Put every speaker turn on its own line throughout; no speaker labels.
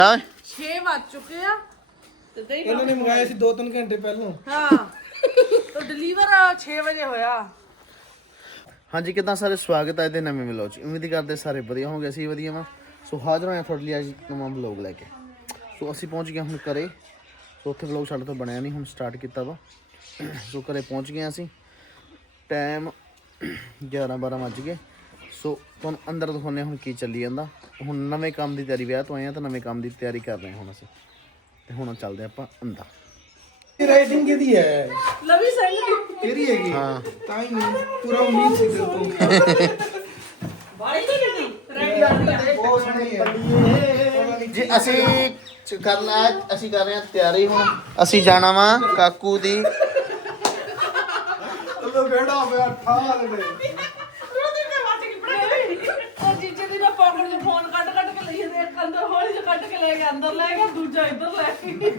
6 ਵੱਜ ਚੁੱਕੇ ਆ ਤੇ ਦਹੀਂ
ਇਹਨਾਂ ਨੇ ਮੰਗਾਇਆ ਸੀ 2-3 ਘੰਟੇ ਪਹਿਲਾਂ।
ਹਾਂ ਤੇ ਡਿਲੀਵਰ 6 ਵਜੇ ਹੋਇਆ।
ਹਾਂਜੀ ਕਿੱਦਾਂ ਸਾਰੇ ਸਵਾਗਤ ਹੈ ਇਹਦੇ ਨਵੇਂ ਵਲੌਗ 'ਚ। ਉਮੀਦ ਕਰਦੇ ਸਾਰੇ ਵਧੀਆ ਹੋਣਗੇ, ਅਸੀਂ ਵਧੀਆ ਵਾਂ। ਸੋ ਹਾਜ਼ਰ ਹੋਏ ਤੁਹਾਡੇ ਲਈ ਅੱਜ ਨਵਾਂ ਵਲੌਗ ਲੈ ਕੇ। ਸੋ ਅਸੀਂ ਪਹੁੰਚ ਗਏ ਹੁਣ ਘਰੇ। ਸੋ ਉੱਥੇ ਵਲੌਗ ਸਾਡੇ ਤੋਂ ਬਣਿਆ ਨਹੀਂ, ਹੁਣ ਸਟਾਰਟ ਕੀਤਾ ਵਾ। ਸੋ ਘਰੇ ਪਹੁੰਚ ਗਏ ਅਸੀਂ, ਟਾਈਮ 11-12 ਵੱਜ ਗਏ। ਸੋ ਤੁਹਾਨੂੰ ਅੰਦਰ ਦਿਖਾਉਂਦੇ ਹੁਣ ਕੀ ਚੱਲੀ ਜਾਂਦਾ। ਹੁਣ ਨਵੇਂ ਕੰਮ ਦੀ ਤਿਆਰੀ, ਵਿਆਹ ਤੋਂ ਆਏ ਹਾਂ ਤਾਂ ਨਵੇਂ ਕੰਮ ਦੀ ਤਿਆਰੀ ਕਰ ਰਹੇ ਹਾਂ ਹੁਣ ਅਸੀਂ। ਤੇ ਹੁਣ ਚੱਲਦੇ ਆਪਾਂ ਅੰਦਰ।
ਇਹ ਰਾਈਟਿੰਗ ਕਿਹਦੀ ਹੈ?
ਲਵੀ ਸਿੰਘ ਦੀ
ਤੇਰੀ ਹੈਗੀ?
ਹਾਂ
ਤਾਂ ਹੀ ਨਹੀਂ ਪੂਰਾ ਉਮੀਦ ਸੀ ਤੇਰੇ ਤੋਂ।
ਬਾਈ ਨਹੀਂ ਕਿਤੇ ਰੈਡੀ ਆ ਰਹੀ ਆ।
ਬਹੁਤ ਸੋਹਣੀ ਹੈ
ਜੀ। ਅਸੀਂ ਕਰਨਾ, ਅਸੀਂ ਕਰ ਰਹੇ ਹਾਂ ਤਿਆਰੀ। ਹੁਣ ਅਸੀਂ ਜਾਣਾ ਵਾ ਕਾਕੂ ਦੀ
ਉਹ ਬੇੜਾ ਹੋਇਆ ਠਾਲ ਦੇ।
ਰੋਦੀ ਮੈਂ ਵੱਜ ਗਈ ਪੜਾਈ। ਉਹ ਜੀਜੇ ਦੀ ਨਾ ਪਾਕਟ 'ਚ ਫੋਨ ਕੱਢ ਕੇ ਲਈ ਤੇ ਇੱਕ ਅੰਦਰ ਹੌਲੀ ਜਿਹਾ ਕੱਢ ਕੇ ਲੈ ਕੇ ਅੰਦਰ ਲੈ ਗਿਆ, ਦੂਜਾ ਇੱਧਰ ਲੈ ਕੇ।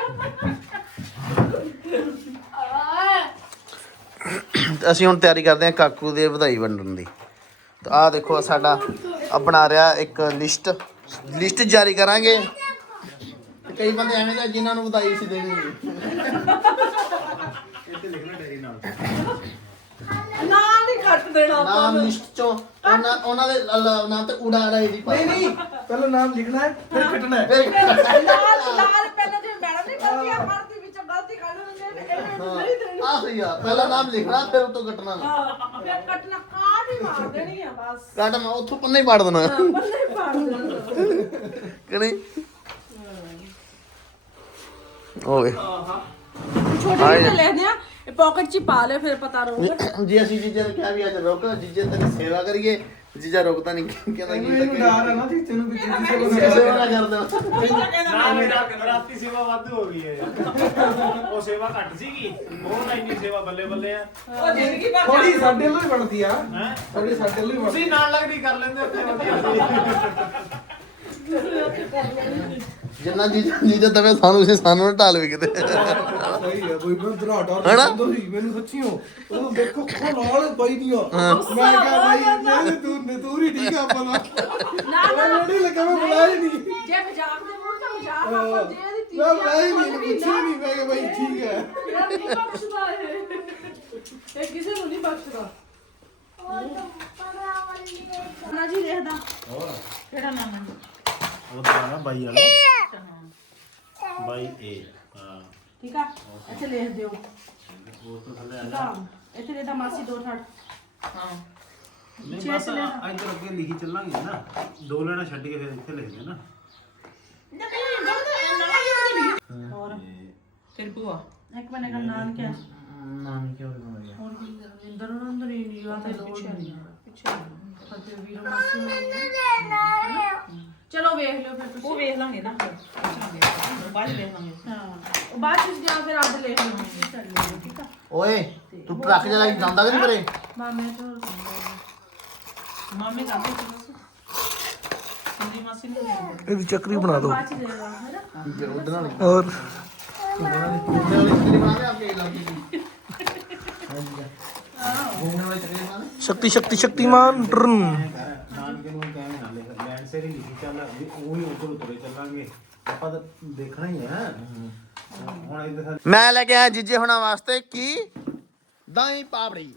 ਅਸੀਂ ਹੁਣ ਤਿਆਰੀ ਕਰਦੇ ਹਾਂ ਕਾਕੂ ਦੇ ਵਧਾਈ ਵੰਡਣ ਦੀ। ਤਾਂ ਆਹ ਦੇਖੋ ਸਾਡਾ ਬਣਾ ਰਿਹਾ ਇੱਕ ਲਿਸਟ ਜਾਰੀ ਕਰਾਂਗੇ। ਤੇ ਕਈ ਬੰਦੇ ਐਵੇਂ ਦਾ ਜਿਨ੍ਹਾਂ ਨੂੰ ਵਧਾਈ ਅਸੀਂ ਦੇਣੀ
ਨਾ ਨਹੀਂ ਕੱਟ ਦੇਣਾ ਆਪਾਂ
ਨਾਮ
ਨੂੰ।
ਲਿਸਟ ਚੋਂ ਉਹਨਾਂ ਦੇ ਨਾਮ ਤੇ ਉਡਾ ਰਹੀ ਦੀ
ਨਹੀਂ ਨਹੀਂ ਪਹਿਲਾਂ ਨਾਮ ਲਿਖਣਾ ਹੈ ਫਿਰ ਕੱਟਣਾ ਹੈ।
ਲਾਲ ਪਹਿਲਾਂ ਜੇ ਮੈਡਮ ਨਹੀਂ ਕਰਦੀ ਆ ਕਰਦੀ ਵਿੱਚੋਂ ਗਲਤੀ ਕੱਢ ਲੈਂਦੇ ਨੇ, ਇਹਨੂੰ ਨਹੀਂ ਦੇਣੀ।
ਆਹ ਯਾਰ ਪਹਿਲਾਂ ਨਾਮ ਲਿਖਣਾ ਫਿਰ ਉਤੋਂ ਕੱਟਣਾ।
ਹਾਂ ਫਿਰ ਕੱਟਣਾ ਕਾਟ ਹੀ ਮਾਰ ਦੇਣੀ ਆ ਬਸ।
ਕੱਟ ਮੈਂ ਉੱਥੋਂ ਪੰਨੇ ਹੀ ਪਾੜ ਦੇਣਾ
ਪੱਲੇ ਹੀ ਪਾੜ ਦੇਣਾ।
ਕਿ ਨਹੀਂ। ਓਏ
ਛੋਟੇ ਜਿਹੇ ਲਿਖਦੇ ਆ, ਇਹ ਪਾਕਟ 'ਚ ਹੀ ਪਾ ਲਿਓ ਫਿਰ ਪਤਾ ਰਹੂਗਾ।
ਜੀ ਅਸੀਂ ਜੀਜੇ ਨੂੰ ਕਿਹਾ ਵੀ ਅੱਜ ਰੁਕ, ਜੀਜੇ ਤੇਰੀ ਸੇਵਾ ਕਰੀਏ। ਜੀਜਾ ਰੁਕਦਾ ਨਹੀਂ, ਕਹਿੰਦਾ ਕੀ
ਇਹਨੂੰ ਡਰ ਹੈ ਨਾ ਜੀ ਤੈਨੂੰ ਵੀ
ਸੇਵਾ ਨਾ ਕਰ ਦੇਣਾ।
ਨਾ ਮੇਰਾ ਰਾਤੀ ਸੇਵਾ ਵਾਧੂ ਹੋ ਗਈ ਹੈ ਯਾਰ। ਉਹ ਸੇਵਾ ਘੱਟ ਸੀਗੀ, ਉਹ ਤਾਂ ਇੰਨੀ ਸੇਵਾ ਬੱਲੇ ਬੱਲੇ ਆ।
ਉਹ ਜ਼ਿੰਦਗੀ ਭਰ
ਥੋੜੀ ਸਾਡੇ ਵੱਲੋਂ ਹੀ ਬਣਦੀ ਆ।
ਹੈ
ਥੋੜੀ ਸਾਡੇ ਵੱਲੋਂ ਹੀ ਬਣਦੀ।
ਤੁਸੀਂ ਨਾਲ ਲੱਗਦੀ ਕਰ ਲੈਂਦੇ ਉੱਥੇ ਵਧੀਆ ਸੀ।
ਜਿੰਨਾ ਜੀਜਾ ਦਵੇ ਸਾਨੂੰ ਨਾ ਢਾਲ ਵੀ ਕਿਤੇ।
ਸਹੀ ਹੈ ਕੋਈ ਮੈਂ ਦਰਾ ਡਰ
ਹੈਨਾ?
ਹੁੰਦਾ ਸੀ ਮੈਨੂੰ ਸੱਚੀਓ। ਉਹ ਦੇਖੋ ਉਹ ਨਾਲ ਬਾਈ ਦੀਆਂ ਮੈਂ ਕਿਹਾ ਬਾਈ ਇਹ ਤੂੰ ਹੀ ਠੀਕ ਆ ਆਪਣਾ।
ਨਾ
ਨਹੀਂ ਲੱਗਾ ਮੈਂ ਬੁਲਾਇਆ ਹੀ ਨਹੀਂ।
ਜੇ ਮਜ਼ਾਕ ਦੇ ਮੂਡ ਤਾਂ ਮਜ਼ਾਕ ਆਪਾਂ ਜੇ ਇਹਦੀ ਤੀ
ਮੈਂ ਬੁਲਾਇਆ ਹੀ ਨਹੀਂ, ਪੁੱਛਿਆ ਨਹੀਂ। ਮੈਂ ਕਿਹਾ ਬਾਈ ਠੀਕ ਹੈ।
ਯਾਰ ਨਹੀਂ ਬਖਸ਼ਦਾ ਇਹ ਕਿਸੇ ਨੂੰ ਨਹੀਂ ਬਖਸ਼ਦਾ। ਨਾ ਜੀ ਦੇਖਦਾ ਕਿਹੜਾ ਨਾਮ ਹੈ?
ਉਹ ਤਾਂ ਨਾ ਬਾਈ ਵਾਲਾ ਬਾਈ ਏ। ਹਾਂ
ਠੀਕ ਆ, ਇੱਥੇ ਲਿਖ ਦਿਓ।
ਉਹ ਤੋਂ ਥੱਲੇ
ਠੀਕ ਆ, ਇੱਥੇ ਲਿਖਦਾ ਮਾਸੀ 268। ਹਾਂ
ਨਹੀਂ ਬਸ ਇੱਧਰ ਅੱਗੇ ਲਿਖੀ ਚੱਲਾਂਗੇ ਨਾ, ਦੋ ਲੈਣਾ ਛੱਡ ਕੇ ਫਿਰ ਇੱਥੇ ਲਿਖਦੇ ਨਾ।
ਹੋਰ ਤੇਰੀ ਭੂਆ ਇੱਕ ਬਣੇ ਦਾ ਨਾਮ ਕੀ ਹੈ?
ਨਾਮ ਕਿਉਂ ਬਣਾਇਆ?
ਹੋਰ ਕੀ ਇੰਦਰ ਨੂੰ ਅੰਦਰ ਹੀ ਨਹੀਂ ਆ ਤੇ ਪਿੱਛੇ ਫਤਿਹ ਵੀਰ ਮਾਸੀ ਨੂੰ। ਚਲੋ ਵੇਖ ਲਿਓ ਫਿਰ ਤੁਸੀਂ।
ਉਹ ਵੇਖ ਲਾਂਗੇ ਨਾ ਫਿਰ ਬਾਅਦ ਵੇਖ ਲਾਂਗੇ।
ਹਾਂ ਉਹ ਬਾਅਦ ਵਿੱਚ ਜਾਂ ਫਿਰ ਅੱਜ ਲਿਖ ਲਵਾਂਗੇ। ਠੀਕ ਆ
ਓਏ ਤੂੰ ਟਰੱਕ ਚਲਾ ਕੇ ਜਾਂਦਾ ਕਿ ਨਹੀਂ ਕਰੇ?
ਮਾਮੇ ਤੋਂ
ਮਾਮੇ ਦਾ ਬਸ ਸੰਦੀ ਮਾਸੀ ਨੂੰ
ਇਹਦੀ ਚੱਕਰੀ ਬਣਾ ਦਿਓ।
ਬਾਅਦ ਚ ਦੇ ਦਾਂ ਹੈ ਨਾ।
ਉਹਦੇ ਨਾਲ
ਔਰ ਸ਼ਕਤੀ ਸ਼ਕਤੀ ਸ਼ਕਤੀਮਾਨ ਟਰਨ।
ਨਾਨਕੇ ਨੂੰ ਕਿਵੇਂ ਨਾ ਲਿਖ ਲੈਂਡ ਸੇ ਲਿਖੀ ਚੱਲ, ਉਹ ਹੀ ਉੱਪਰ ਤੁਰੇ ਚੱਲਾਂਗੇ ਆਪਾਂ ਤਾਂ ਦੇਖਣਾ ਹੀ ਹੈ। ਹੁਣ ਇੱਧਰ
ਮੈਂ ਲੈ ਕੇ ਆਇਆ ਜੀਜੇ ਹੁਣਾਂ ਵਾਸਤੇ ਕੀ? ਦਹੀਂ ਪਾਪੜੀ।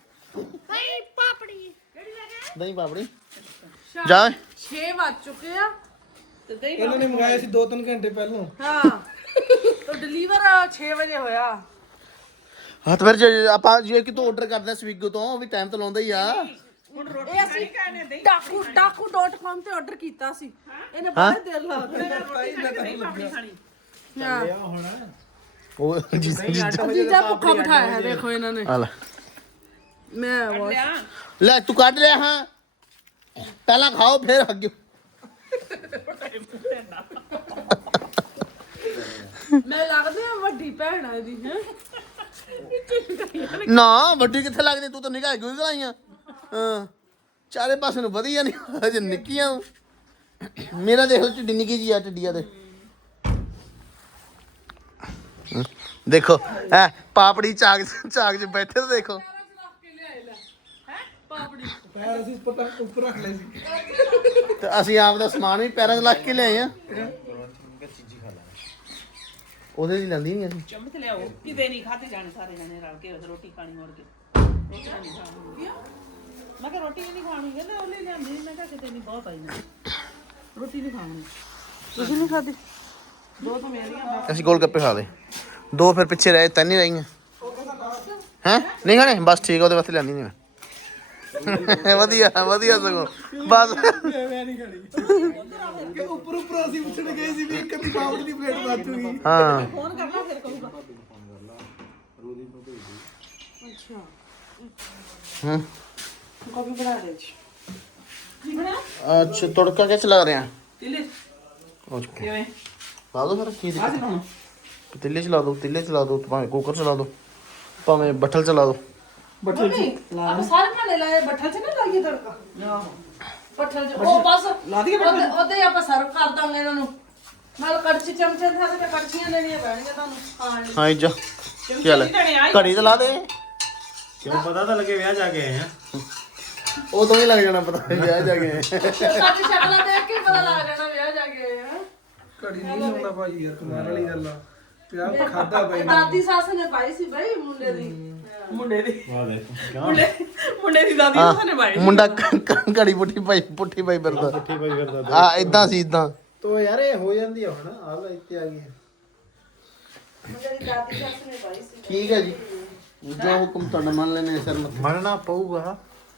ਦਹੀਂ ਪਾਪੜੀ ਜਾ।
6 ਵੱਜ ਚੁੱਕੇ ਆ ਤੇ ਦਹੀਂ
ਇਹਨਾਂ ਨੇ ਮੰਗਾਇਆ ਸੀ 2-3 ਘੰਟੇ ਪਹਿਲਾਂ।
ਹਾਂ ਤੇ ਡਿਲੀਵਰ 6 ਵਜੇ ਹੋਇਆ।
ਹਾਂ ਤਾਂ ਫਿਰ ਜੇ ਆਪਾਂ ਜੇ ਕਿਤੋਂ ਆਰਡਰ ਕਰਦੇ ਸਵਿਗੀ ਤੋਂ, ਉਹ ਵੀ ਟਾਈਮ ਤਾਂ ਲਾਉਂਦਾ ਹੀ ਆ।
ਇਹ ਅਸੀਂ daku.com ਤੇ ਆਰਡਰ ਕੀਤਾ ਸੀ। ਇਹਨੇ ਬੜੇ ਦੇਰ ਲਾ ਦਿੱਤੀ। ਹਾਂ
ਉਹ
ਜੀਜਾ ਭੁੱਖਾ ਬਿਠਾਇਆ ਹੈ ਦੇਖੋ ਇਹਨਾਂ ਨੇ।
ਆ ਲੈ
ਮੈਂ
ਲੈ ਤੂੰ ਕੱਢ ਰਿਹਾ ਹਾਂ, ਪਹਿਲਾਂ ਖਾਓ ਫਿਰ ਅੱਗੇ।
ਮੈਂ ਲੱਗਦੀ ਆ ਵੱਡੀ ਭੈਣ ਆ ਇਹਦੀ ਹੈ।
ਨਾ ਵੱਡੀ ਕਿੱਥੇ ਲੱਗਦੀ, ਤੂੰ ਤਾਂ ਨਿਗਾਹ ਕਿਉਂ ਗਲਾਈਆਂ? ਹਾਂ ਚਾਰੇ ਪਾਸੇ ਨੂੰ ਵਧੀਆ ਨਹੀਂ, ਹਜੇ ਨਿੱਕੀਆਂ। ਮੇਰਾ ਦੇਖ ਲਓ ਢਿੱਡੀ ਨਿੱਕੀ ਜੀ ਆ, ਢਿੱਡੀਆਂ ਤੇ ਦੇਖੋ ਹੈ ਪਾਪੜੀ ਚਾਕ ਚ ਬੈਠੇ ਤੇ ਦੇਖੋ।
ਪੈਰ ਅਸੀਂ ਉੱਪਰ ਰੱਖ ਲਏ ਸੀ।
ਤੇ ਅਸੀਂ ਆਪ ਦਾ ਸਮਾਨ ਵੀ ਪੈਰਾਂ 'ਚ ਲੱਗ ਕੇ ਲਿਆਏ ਆ।
ਚੀਜ਼ੀ ਖਾ ਲਾਂਗੇ।
ਉਹਦੇ ਲਈ ਲੈਂਦੀ ਨਹੀਂ ਅਸੀਂ।
ਚਮਚ ਲਿਆਓ ਕਿਤੇ ਨਹੀਂ ਖਾਤੇ ਜਾਣੇ ਸਾਰੇ ਜਣੇ ਰਲ ਕੇ ਰੋਟੀ ਖਾਣੀ ਮੁੜ ਕੇ ਰੋਟੀ ਨਹੀਂ ਖਾਣੀ ਮੈਂ ਕਿਹਾ ਰੋਟੀ ਨਹੀਂ ਖਾਣੀ ਕਹਿੰਦਾ ਉਹਨੇ ਲਿਆਂਦੀ ਮੈਂ ਕਿਹਾ ਕਿਤੇ ਨਹੀਂ ਬਹੁਤ ਪਾਈ ਨਾ ਰੋਟੀ ਨਹੀਂ ਖਾਣੀ ਤੁਸੀਂ ਨਹੀਂ ਖਾਦੀ ਦੋ ਤਾਂ ਮੇਰੀਆਂ
ਅਸੀਂ ਗੋਲ ਗੱਪੇ ਖਾ ਲਏ 2 ਫਿਰ ਪਿੱਛੇ ਰਹੇ 3 ਹੀ ਰਹੀਆਂ ਹੈ ਨਹੀਂ ਖਾਣੇ ਬਸ ਠੀਕ ਆ ਉਹਦੇ ਵਾਸਤੇ ਲੈਂਦੀ ਨਹੀਂ ਮੈਂ ਵਧੀਆ ਵਧੀਆ ਸਗੋਂ ਬਸ
ਮੈਂ ਨਹੀਂ ਖਾਣੀ ਕਿ ਉੱਪਰ ਅਸੀਂ ਪੁੱਛਣ ਗਏ ਸੀ ਵੀ ਇੱਕ ਅੱਧੀ ਪਾਉਡ ਦੀ ਪਲੇਟ ਬਚ ਜੂਗੀ।
ਹਾਂ
ਫੋਨ ਕਰਨਾ ਫਿਰ ਕਹੂਗਾ
ਹੂੰ
ਕਾਫੀ ਬਣਾ ਦੇ ਜੀ ਬਣਾ
ਅੱਛਾ ਤੜਕਾ ਕਿਆ ਚਲਾ ਰਹੇ ਆ
ਤਿਲੇ
ਓਕੇ
ਕਿਵੇਂ
ਲਾ ਦੋ ਫਿਰ ਕੀ
ਆ ਸਿਖਾਉਣਾ
ਪਤੀਲੇ ਚਲਾ ਦੋ ਭਾਵੇਂ ਕੁੱਕਰ ਚਲਾ ਦੋ ਭਾਵੇਂ ਬੱਠਲ ਚਲਾ ਦੋ
ਬੱਠਲ ਚ ਆਪ ਸਾਰੇ ਭਾਂਡੇ ਲਾਏ ਬੱਠਲ ਚ ਨਾ ਲਾਈਏ ਤੜਕਾ ਆਹੋ ਬੱਠਲ ਚ ਉਹ ਬਸ
ਲਾ ਦਈਏ
ਉਹਦੇ ਆਪਾਂ ਸਰਵ ਕਰ ਦਾਂਗੇ ਇਹਨਾਂ ਨੂੰ ਨਾਲ ਕੜਛੀ ਚਮਚੇ ਨਾਲ ਤੇ ਕੜਛੀਆਂ ਦੇਣੀਆਂ ਪੈਣਗੀਆਂ ਤੁਹਾਨੂੰ ਖਾਣ ਲਈ
ਹਾਂ ਇੱਜਾ ਕੀ ਹਾਲ ਹੈ ਘੜੀ ਤੇ ਲਾ ਦੇ
ਕਿਉਂ ਪਤਾ ਤਾਂ ਲੱਗੇ ਵਿਆਹ ਜਾ ਕੇ ਆਏ ਆ।
ਉਹ ਤੋਂ ਹੀ ਲੱਗ ਜਾਣਾ ਪਤਾ ਵਿਆਹ ਜਾ ਕੇ
ਸਾਡੀ ਸ਼ਕਲਾਂ ਦੇਖ ਕੇ ਪਤਾ ਲੱਗ ਜਾਣਾ ਵਿਆਹ ਜਾ ਕੇ ਹੈ
ਘੜੀ ਨਹੀਂ ਆਉਂਦਾ ਭਾਜੀ ਯਾਰ ਕਮਾਲ ਵਾਲੀ ਗੱਲ ਆ ਪਿਆ ਖਾਦਾ ਬਾਈ
ਦਾਦੀ ਸੱਸ ਨੇ ਪਾਈ ਸੀ ਬਈ ਮੁੰਡੇ ਦੀ
ਮੁੰਡੇ ਦੀ
ਵਾਹ ਦੇਖ ਕਿਉਂ
ਮੁੰਡੇ ਦੀ ਦਾਦੀ ਉਹਨੇ ਬਾਈ
ਮੁੰਡਾ ਘੜੀ ਪੁੱਠੀ ਪਾਈ ਫਿਰਦਾ
ਪੁੱਠੀ ਪਾਈ ਕਰਦਾ
ਆ ਇਦਾਂ ਸੀ ਇਦਾਂ
ਤੋ ਯਾਰ ਇਹ ਹੋ ਜਾਂਦੀ ਆ ਹੁਣ ਆ ਲੈ ਇੱਥੇ ਆ ਗਈ
ਮੁੰਡੇ ਦੀ ਦਾਦੀ ਸੱਸ ਨੇ ਪਾਈ ਸੀ
ਠੀਕ ਹੈ ਜੀ ਜੋ ਹੁਕਮ ਤੁਹਾਡਾ ਮੰਨ ਲੈਣੇ ਸਰ ਮਤ
ਮੰਨਣਾ ਪਊਗਾ।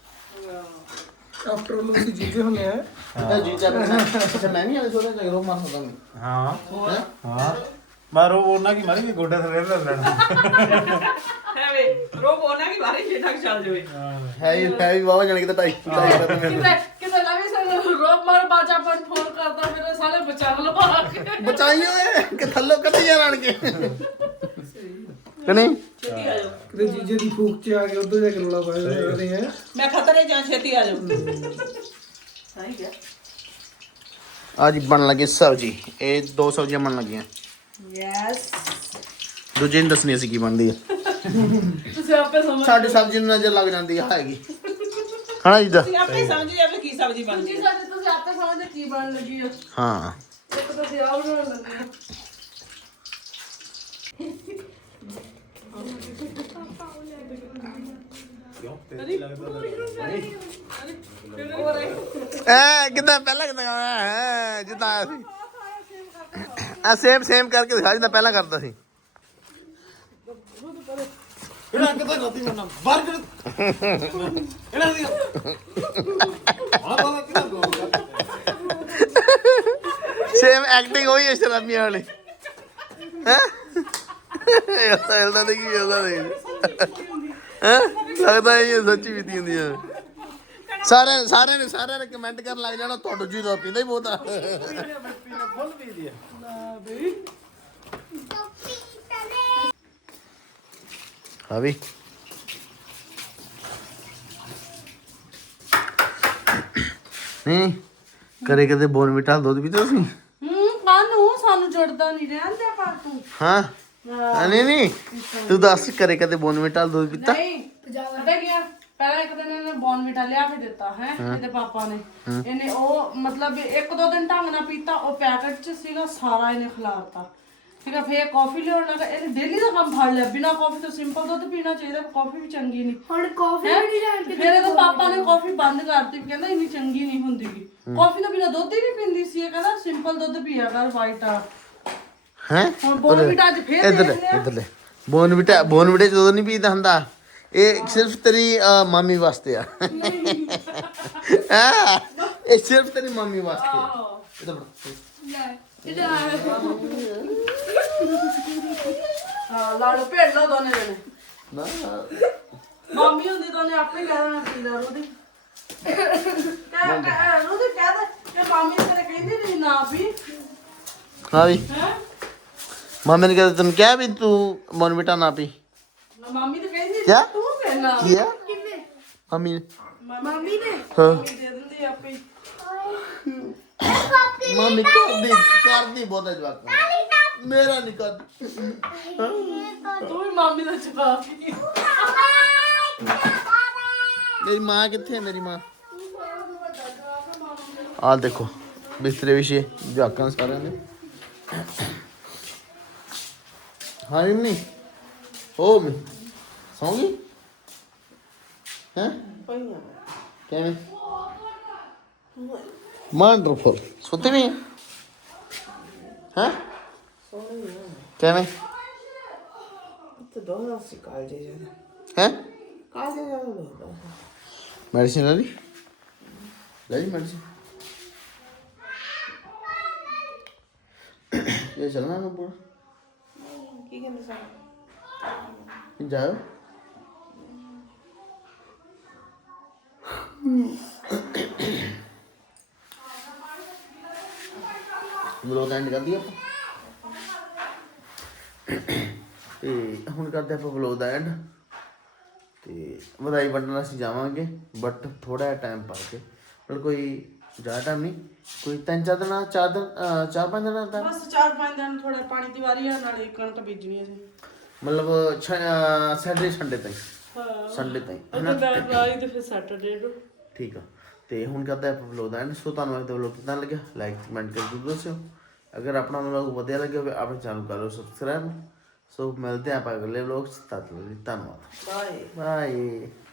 ਆਫਟਰ ਆਲ ਤੁਸੀਂ ਜੀਜੇ ਹੁੰਦੇ ਆ
ਜੀ ਚੱਲ ਅੱਛਾ ਮੈਂ ਨਹੀਂ ਆਲੇ ਸੋਰੇ ਜਗਰੋ ਮਾਰ ਸਕਦਾ ਮੈਂ
ਹਾਂ ਹਾਂ ਮਾਰੋ ਉਹਨਾਂ ਕੀ ਮਾਰੀ ਗੋਡਾ ਥਲੇ ਲੈ ਲੈਣਾ
ਹੈ ਵੇ ਰੋ ਬੋਨਾ ਕੀ ਬਾਰੀ ਜੇ ਤੱਕ ਚੱਲ ਜਾਵੇ
ਹੈ ਵੀ ਬਾਬਾ ਜਾਣ ਕੇ ਢਾਈ
ਕਿਤੇ ਲਵੀ ਸਰ ਰੋਬ ਮਾਰ ਬਾਜਾ ਪਰ ਫੋਨ ਕਰਦਾ ਫਿਰ ਸਾਲੇ ਬਚਾ ਲਵਾ ਕੇ
ਬਚਾਈ ਓਏ ਕਿ ਥੱਲੋਂ ਕੱਢੀ ਜਾਣ ਆਣ ਕੇ ਕਿ ਨਹੀਂ
ਛੇਤੀ ਆ ਜਾਓ
ਕਿਤੇ ਜੀਜੇ ਦੀ ਫੂਕ ਚ ਆ ਕੇ ਉਧਰ ਜਾ ਕੇ ਰੋਲਾ ਪਾਇਆ ਕਰਦੇ ਆ
ਮੈਂ ਖਤਰੇ ਜਾਂ ਛੇਤੀ ਆ ਜਾਓ ਸਹੀ ਗਿਆ
ਅੱਜ ਬਣ ਲੱਗੇ ਸਬਜੀ ਇਹ 2 ਸਬਜ਼ੀਆਂ ਬਣ ਲੱਗੀਆਂ
ਯੈਸ
ਦੂਜੇ ਨੂੰ ਦੱਸਣੀ ਅਸੀਂ ਕੀ ਬਣਦੀ ਆ
ਤੁਸੀਂ ਆਪੇ ਸਮਝ
ਸਾਡੀ ਸਬਜ਼ੀ ਨੂੰ ਨਜ਼ਰ ਲੱਗ ਜਾਂਦੀ ਆ ਹੈਗੀ ਹਨਾ ਜੀ ਦਾ
ਤੁਸੀਂ ਆਪੇ ਸਮਝ ਜਾਵੇ ਕੀ ਸਬਜ਼ੀ ਬਣਦੀ
ਤੁਸੀਂ ਸਾਡੇ ਤੁਸੀਂ ਆਪੇ ਸਮਝਦੇ ਕੀ ਬਣ ਲੱਗੀ ਆ
ਹਾਂ
ਇੱਕ ਤਾਂ ਸਿਆਹ ਬਣਾਉਣ ਲੱਗੇ ਆ
ਕਿਉਂ ਤੇਰੀ ਲੱਗਦਾ
ਕਿਦਾਂ ਪਹਿਲਾਂ ਕਿਦਾਂ ਹੈ ਜਿੱਦਾਂ ਆਇਆ ਸੀ ਆ ਸੇਮ ਕਰਕੇ ਦਿਖਾ ਜਿੱਦਾਂ ਪਹਿਲਾਂ ਕਰਦਾ ਸੀ
ਇਹਨਾਂ ਕਿਦਾਂ ਗਲਤੀ ਕਰਨਾ ਬਰਗਰ ਇਹਨਾਂ ਦੀ ਆ ਬਾਬਾ ਕਿਦਾਂ ਗੋਗਾ
ਸੇਮ ਐਕਟਿੰਗ ਹੋਈ ਹੈ ਸ਼ਰਾਬੀਆਂ ਵਾਲੀ ਹੈ ਇਹਦਾ ਨਹੀਂ ਲੱਗਦਾ ਇਹ ਸੱਚੀ ਬੀਤੀ ਹੁੰਦੀ ਹੈ ਸਾਰਿਆਂ ਨੇ ਕਮੈਂਟ ਕਰਨ ਲੱਗ ਜਾਣਾ ਤੁਹਾਡਾ ਜੀ ਦਾ ਪੀਂਦਾ ਹੀ ਬਹੁਤ ਆ
ਫੁੱਲ ਪੀ ਦੀ
ਹਾਂ ਵੀ ਨਹੀਂ ਕਰੇ ਕਦੇ ਬੋਨਵੀਟਾ ਦੁੱਧ ਪੀਤੇ ਤੁਸੀਂ
ਕਾਨੂੰ ਸਾਨੂੰ ਜੁੜਦਾ ਨਹੀਂ ਰਹਿੰਦੇ ਪਰ ਤੂੰ
ਹਾਂ ਨਹੀਂ ਤੂੰ ਦੱਸ ਕਰੇ ਕਦੇ ਬੋਨਵੀਟਾ ਦੁੱਧ ਪੀਤਾ
ਨਹੀਂ ਪਤਾ ਗਿਆ ਪਹਿਲਾਂ ਇੱਕ ਦਿਨ ਇਹਨੇ ਬੋਨਵੀਟਾ ਲਿਆ ਕੇ ਦਿੱਤਾ ਹੈ ਇਹਦੇ ਪਾਪਾ ਨੇ ਇਹਨੇ ਉਹ ਮਤਲਬ 1-2 ਦਿਨ ਢੰਗ ਨਾਲ ਪੀਤਾ ਉਹ ਪੈਕਟ ਚ ਸੀਗਾ ਸਾਰਾ ਇਹਨੇ ਖਿਲਾਰਤਾ ਠੀਕ ਆ ਫੇਰ ਕਾਫੀ ਲਿਆਉਣ ਲੱਗਾ ਇਹਨੇ ਡੇਲੀ ਦਾ ਕੰਮ ਫੜ ਲਿਆ ਬਿਨਾ ਕਾਫੀ ਤੋਂ ਸਿੰਪਲ ਦੁੱਧ ਪੀਣਾ ਚਾਹੀਦਾ ਕਾਫੀ ਵੀ ਚੰਗੀ ਨਹੀਂ
ਹੁਣ ਕਾਫੀ ਵੀ ਨਹੀਂ ਲੈਣ
ਫਿਰ ਇਹਦੇ ਪਾਪਾ ਨੇ ਕਾਫੀ ਬੰਦ ਕਰਤੀ ਕਹਿੰਦਾ ਇੰਨੀ ਚੰਗੀ ਨਹੀਂ ਹੁੰਦੀ ਕਾਫੀ ਤੋਂ ਬਿਨਾ ਦੁੱਧ ਹੀ ਨਹੀਂ ਪੀਂਦੀ ਸੀ ਇਹ ਕਹਿੰਦਾ ਸਿੰਪਲ ਦੁੱਧ ਪੀਆ ਕਰ ਵਾਈਟ ਆ
ਹੈ
ਹੁਣ ਬੋਨਵੀਟਾ ਅੱਜ ਫੇਰ ਦੇਖ ਲਿਆ
ਇਧਰਲੇ ਬੋਨਵੀਟਾ ਜਦੋਂ ਨਹੀਂ ਪੀਦਾ ਹੁੰਦਾ ਇਹ ਸਿਰਫ ਤੇਰੀ ਮਾਮੀ ਵਾਸਤੇ ਆ ਇਹ ਸਿਰਫ ਤੇਰੀ ਮਾਮੀ ਵਾਸਤੇ ਇਧਰ
ਹਾਂ ਲਾੜੋ ਭੇਡ ਲਾ ਦੋਨੇ ਜਣੇ
ਨਾ
ਮੰਮੀ ਹੁੰਦੀ ਤਾਂ ਉਹਨੇ ਆਪੇ ਕਹਿ ਦੇਣਾ ਪੀ ਲੈ ਰੋਦੀ ਰੋਦੀ ਕਹਿ ਦੇ ਕਿ ਮੰਮੀ ਤੇਰੇ ਕਹਿੰਦੀ ਨਹੀਂ ਨਾ ਪੀ
ਹਾਂ ਵੀ
ਹੈ
ਮਾਮੀ ਨੇ ਕਹਿੰਦਾ ਤੈਨੂੰ ਕਿਹਾ ਵੀ ਤੂੰ ਬੋਨਵੀਟਾ ਨਾ ਪੀ
ਮੰਮੀ ਤਾਂ ਕਹਿੰਦੀ
ਕਿਆ?
ਤੂੰ ਕਹਿਣਾ
ਕੀ ਆ ਮਾਮੀ ਨੇ
ਮੰਮੀ ਨੇ
ਹਾਂ
ਮੰਮੀ ਦੇ ਦਿੰਦੀ ਆਪੇ
ਮਾਮੀ ਕਰਦੀ ਬਹੁਤ ਹੈ ਜਵਾਕ ਮੇਰਾ ਨਹੀਂ ਕਰਦੀ
ਤੂੰ ਵੀ ਮੰਮੀ ਦਾ ਜਵਾਬ ਹੀ
ਮੇਰੀ ਮਾਂ ਕਿੱਥੇ ਹੈ ਮੇਰੀ ਮਾਂ ਆਹ ਦੇਖੋ ਬਿਸਤਰੇ ਵਿਛੇ ਜਵਾਕਾਂ ਸਾਰਿਆਂ ਦੇ ਹਾਂ ਜੀ ਨਹੀਂ ਹੋ ਮੈਂ ਸੌਂ ਗਈ ਹੈ ਕਿਵੇਂ ਵੰਡਰਫੁਲ ਸੁੱਤੇ ਵੀ ਹੈ ਕਿਵੇਂ
ਤੇ ਦੋ ਸੀ ਕਾਲਜ ਜਾਣਾ
ਹੈ
ਕਾਲਜ ਜਾਣਾ ਦੋ
ਮੈਡੀਸਿਨ ਲੈ ਲਈ ਮੈਡੀਸਿਨ ਇਹ ਚੱਲਣਾ ਨਾ ਪੂਰਾ
ਕੀ ਕਹਿੰਦੇ ਸਨ
ਜਾਓ ਵਲੋਗ ਐਂਡ ਕਰ ਦਈਏ ਆਪਾਂ ਤੇ ਹੁਣ ਕਰਦੇ ਆਪਾਂ ਵਲੋਗ ਦਾ ਐਂਡ ਤੇ ਵਧਾਈ ਵੰਡਣ ਅਸੀਂ ਜਾਵਾਂਗੇ ਬਟ ਥੋੜਾ ਜਿਹਾ ਟਾਈਮ ਪਾ ਕੇ ਮਤਲਬ ਕੋਈ ਜ਼ਿਆਦਾ ਟਾਈਮ ਨਹੀਂ ਕੋਈ 3-4 ਦਿਨ 4-5 ਦਿਨਾਂ ਦਾ
ਬਸ 4-5 ਦਿਨ ਥੋੜਾ ਪਾਣੀ ਦੀ ਵਾਰੀ ਆ ਨਾਲੇ ਕਣਕ ਬੀਜਣੀ ਸੀ
ਮਤਲਬ ਸੈਟਰਡੇ ਸੰਡੇ ਤਾਈਂ
ਹਾਂ
ਸੰਡੇ ਤਾਈਂ
ਅਤੇ ਬੈਗ ਆਈ ਤੇ ਫਿਰ ਸੈਟਰਡੇ ਨੂੰ
ਠੀਕ ਆ ਤੇ ਹੁਣ ਕਰਦੇ ਆਪਾਂ ਵਲੋਗ ਦਾ ਐਂਡ ਸੋ ਤੁਹਾਨੂੰ ਅੱਜ ਦਾ ਵਲੋਗ ਕਿੱਦਾਂ ਲੱਗਿਆ ਲਾਈਕ ਕਮੈਂਟ ਕਰਕੇ ਦੱਸਿਓ ਅਗਰ ਆਪਣਾ ਵਲੋਗ ਵਧੀਆ ਲੱਗਿਆ ਹੋਵੇ ਆਪਣੇ ਚੈਨਲ ਕਰ ਲਓ ਸਬਸਕ੍ਰਾਈਬ ਸੋ ਮਿਲਦੇ ਆਪਾਂ ਅਗਲੇ ਵਲੋਗ 'ਚ ਤਦ ਤੱਕ ਲਈ ਧੰਨਵਾਦ
ਬਾਏ
ਬਾਏ